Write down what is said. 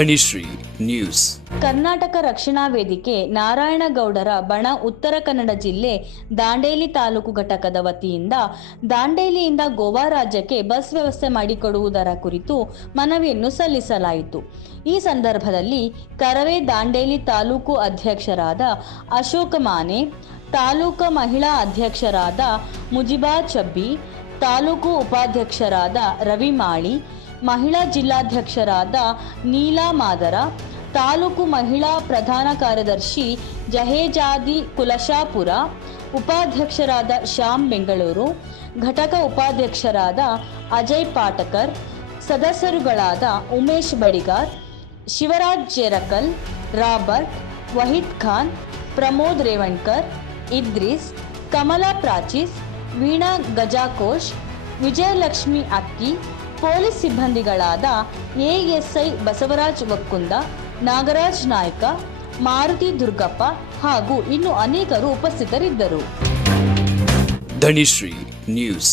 ಧನಿಶ್ರೀ news. Karnataka ರಕ್ಷಣಾ ವೇದಿಕೆ ನಾರಾಯಣಗೌಡರ ಬಣ ಉತ್ತರ ಕನ್ನಡ ಜಿಲ್ಲೆ ದಾಂಡೇಲಿ ತಾಲೂಕು ಘಟಕದ ವತಿಯಿಂದ ದಾಂಡೇಲಿಯಿಂದ ಗೋವಾ ರಾಜ್ಯಕ್ಕೆ ಬಸ್ ವ್ಯವಸ್ಥೆ ಮಾಡಿಕೊಡುವುದರ ಕುರಿತು ಮನವಿಯನ್ನು ಸಲ್ಲಿಸಲಾಯಿತು. ಈ ಸಂದರ್ಭದಲ್ಲಿ ಕರವೇ ದಾಂಡೇಲಿ ತಾಲೂಕು ಅಧ್ಯಕ್ಷರಾದ ಅಶೋಕ ಮಾನೆ, ತಾಲೂಕು ಮಹಿಳಾ ಅಧ್ಯಕ್ಷರಾದ ಮುಜಿಬಾ ಚಬ್ಬಿ, ತಾಲೂಕು ಉಪಾಧ್ಯಕ್ಷರಾದ ರವಿ ಮಾಳಿ, ಮಹಿಳಾ ಜಿಲ್ಲಾಧ್ಯಕ್ಷರಾದ ನೀಲಾ ಮಾದರ, ತಾಲೂಕು ಮಹಿಳಾ ಪ್ರಧಾನ ಕಾರ್ಯದರ್ಶಿ ಜಹೇಜಾದಿ ಕುಲಶಾಪುರ, ಉಪಾಧ್ಯಕ್ಷರಾದ ಶ್ಯಾಮ್ ಬೆಂಗಳೂರು, ಘಟಕ ಉಪಾಧ್ಯಕ್ಷರಾದ ಅಜಯ್ ಪಾಟಕರ್, ಸದಸ್ಯರುಗಳಾದ ಉಮೇಶ್ ಬಡಿಗಾರ್, ಶಿವರಾಜ್ ಜೇರಕಲ್, ರಾಬರ್ಟ್, ವಹೀದ್ ಖಾನ್, ಪ್ರಮೋದ್ ರೇವಣ್ಕರ್, ಇದ್ರಿಸ್, ಕಮಲಾ ಪ್ರಾಚಿಸ್, ವೀಣಾ ಗಜಾಕೋಶ್, ವಿಜಯಲಕ್ಷ್ಮಿ ಅಕ್ಕಿ, ಪೊಲೀಸ್ ಸಿಬ್ಬಂದಿಗಳಾದ ಎಎಸ್ಐ ಬಸವರಾಜ್ ವಕ್ಕುಂದ, ನಾಗರಾಜ್ ನಾಯ್ಕ, ಮಾರುತಿ ದುರ್ಗಪ್ಪ ಹಾಗೂ ಇನ್ನು ಅನೇಕರು ಉಪಸ್ಥಿತರಿದ್ದರು. ಧನಿಶ್ರೀ ನ್ಯೂಸ್.